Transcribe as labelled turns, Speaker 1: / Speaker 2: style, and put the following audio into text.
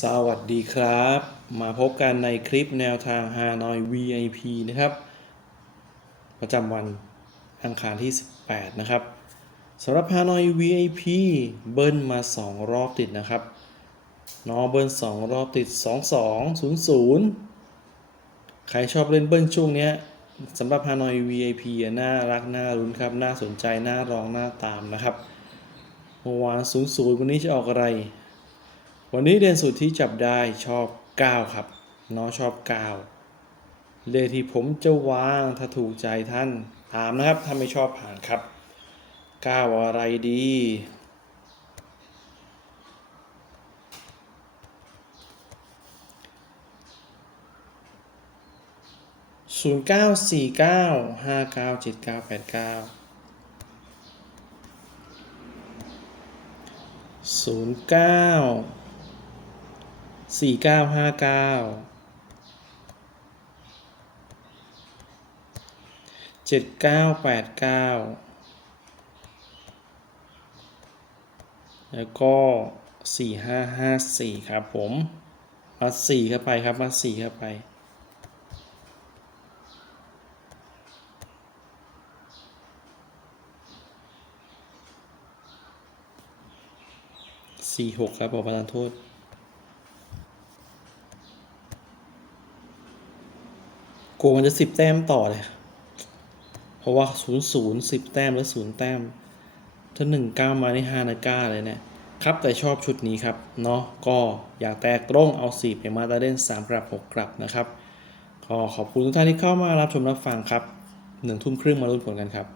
Speaker 1: สวัสดีครับ มาพบกันในคลิปแนวทาง Hanoi VIP นะครับ ประจำวันอังคารที่ 18 นะครับสำหรับ Hanoi VIP เบิ้ลมา 2 รอบติดนะครับนอเบิ้ล2 รอบติด 2 2 0 0 ใครชอบเล่นเบิ้ลช่วงเนี้ยสำหรับ Hanoi VIP อะน่ารัก น่ารุ้นครับ น่าสนใจ น่ารอง น่าตามนะครับเมื่อวาน0 0วันนี้จะออกอะไร วันนี้เด่นสุดที่จับได้ชอบ 9 ครับน้องชอบ 9 เลขที่ผมจะวางถ้าถูกใจท่านตามนะครับ ถ้าไม่ชอบผ่านครับ 9 อะไรดี ศูนย์เก้าสี่เก้าห้าเก้าเจ็ดเก้าแปดเก้าศูนย์เก้า สี่เก้าห้าเก้าเจ็ดเก้าแปดเก้าแล้วก็สี่ห้าห้าสี่ครับผมมาสี่เข้าไปครับมาสี่เข้าไป สี่หกครับผมประธานโทษ กลัวมันจะสิบแต้มต่อเลย เพราะว่าศูนย์ศูนย์สิบแต้มแล้วศูนย์แต้ม ถ้าหนึ่งก้ามาในฮานาก้าเลยเนะี่ยครับแต่ชอบชุดนี้ครับเนาะก็อยากแตกตรงเอาสี่ไปมาตาเด่นสามกลับหกกลับนะครับก็ขอบคุณทุกท่านที่เข้ามารับชมรับฟังครับหนึ่งทุ่มครึ่งมาลุ้นผลกันครับ